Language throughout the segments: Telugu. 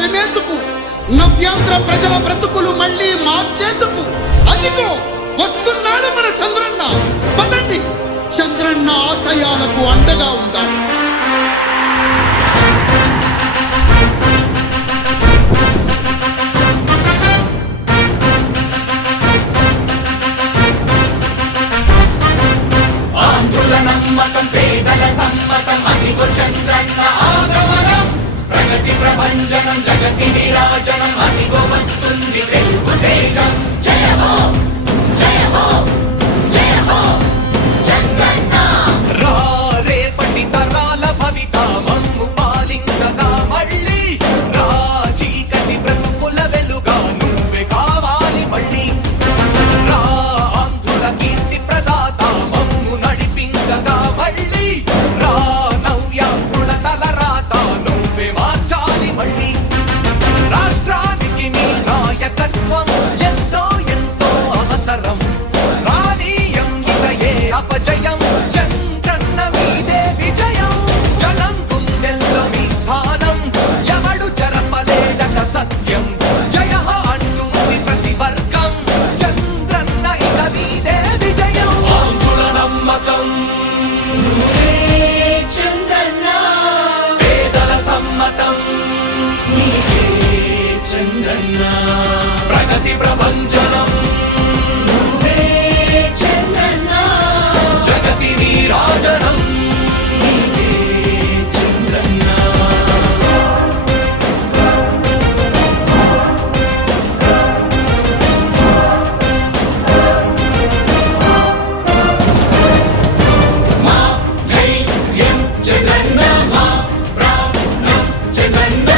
తరిమేందుకు, నవ్యాంధ్ర ప్రజల బ్రతుకులు మళ్ళీ మార్చేందుకు అదిగో వస్తున్నాడు మన చంద్రన్న. పదండి, చంద్రన్న ఆశయాలకు అండగా ఉందాం. ఆంధ్రుల నమ్మకం, పేదల సమ్మతం, అదిగో చంద్రన్న ఆగమనం. ప్రగతి ప్రభంజనం, జగతి విరాజనం, అదిగో వస్తుంది తెలుగు తేజం. జయ హో, జయ హో, జయ హో చంద్రన్న. రా రేపటి తరాల భవిత మమ్ము పాలించగా మళ్ళీ. రా చీకటి బ్రతుకుల వెలుగా నువ్వే కావాలి మళ్ళీ. రా ఆంధ్రుల కీర్తి ప్రదాత మమ్ము నడిపించగా మళ్ళీ. రా నవ్యాంధ్రుల తలరాత నువ్వే మార్చాలి మళ్ళీ. రాష్ట్రానికి నీ నాయకత్వం ఎంతో ఎంతో అవసరం. రానీయం ఇక ఏ అపజయం, చంద్రన్న మీదే విజయం. జనం గుండెల్లో మీ స్థానం, ఎవడు చెరపలేడట సత్యం. జయ హో అంటుంది ప్రతి వర్గం, చంద్రన్న ఇక మీదే విజయం. ఆంధ్రుల నమ్మకం, చంద్రన్న పేదల సమ్మతం, చంద్రన్న ప్రగతి ప్రభంజనం, చంద్రన్న జగతి నీరాజనం. చంద్రన్న మా ధైర్యం చంద్రన్న, మా ప్రాణం చంద్రన్న,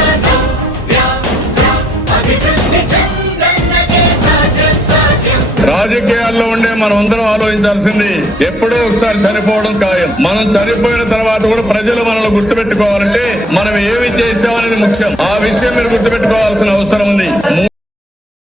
అభివృద్ధి చంద్రన్నకే సాధ్యం సాధ్యం. రాజకీయాల్లో ఉండే మనం అందరం ఆలోచించాల్సింది ఎప్పుడో ఒకసారి చనిపోవడం ఖాయం. మనం చనిపోయిన తర్వాత కూడా ప్రజలు మనల్ని గుర్తుపెట్టుకోవాలంటే మనం ఏమి చేసామనేది ముఖ్యం. ఆ విషయం మీరు గుర్తుపెట్టుకోవాల్సిన అవసరం ఉంది.